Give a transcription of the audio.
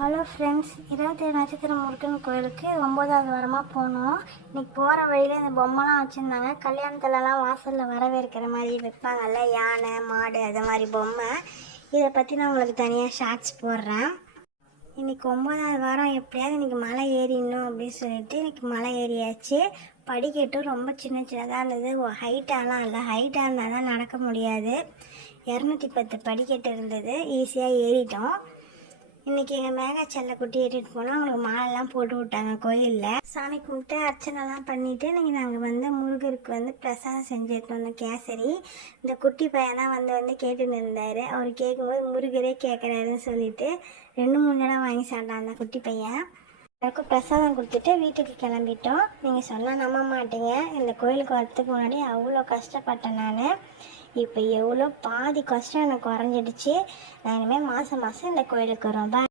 Hello friends, 27 நட்சத்திரம் முருகன் கோயிலுக்கு 9வது வாரமாக போனோம். இன்றைக்கி போகிற வழியில் இந்த பொம்மைலாம் வச்சுருந்தாங்க. கல்யாணத்துலலாம் வாசலில் வரவேற்கிற மாதிரி வைப்பாங்கல்ல, யானை மாடு அது மாதிரி பொம்மை. இதை பற்றி நான் உங்களுக்கு தனியாக ஷார்ட்ஸ் போடுறேன். இன்றைக்கி 9வது வாரம் எப்படியாவது இன்றைக்கி மலை ஏறிடணும் அப்படின்னு சொல்லிட்டு இன்றைக்கி மலை ஏறியாச்சு. படிக்கட்டும் ரொம்ப சின்ன சின்னதாக இருந்தது. ஹைட்டாலாம் இல்லை, ஹைட்டாக இருந்தால் தான் நடக்க முடியாது. 210 படிக்கட்டு இருந்தது, ஈஸியாக ஏறிட்டோம். இன்றைக்கி எங்கள் மேகாச்சல்ல குட்டி ஏறிட்டு போனால் அவங்களுக்கு மாலைலாம் போட்டு விட்டாங்க. கோயிலில் சாமி கும்பிட்டு அர்ச்சனைலாம் பண்ணிவிட்டு இன்றைக்கி நாங்கள் முருகருக்கு பிரசாதம் செஞ்சுட்டு வந்தோம். கேசரி. இந்த குட்டி பையன் தான் வந்து கேட்டுன்னு இருந்தார். அவர் கேட்கும்போது முருகரே கேட்குறாருன்னு சொல்லிட்டு 2-3 தடவை வாங்கி சாப்பிட்டான் அந்த குட்டி பையன். எல்லாருக்கும் பிரசாதம் கொடுத்துட்டு வீட்டுக்கு கிளம்பிட்டோம். நீங்கள் சொன்னால் நம்ப மாட்டீங்க, இந்த கோயிலுக்கு வரத்துக்கு முன்னாடி அவ்வளோ கஷ்டப்பட்டேன் நான். இப்போ எவ்வளோ பாதி கஷ்டம் எனக்கு குறைஞ்சிடுச்சு. நான் இனிமேல் மாதம் இந்த கோயிலுக்கு வரோம்.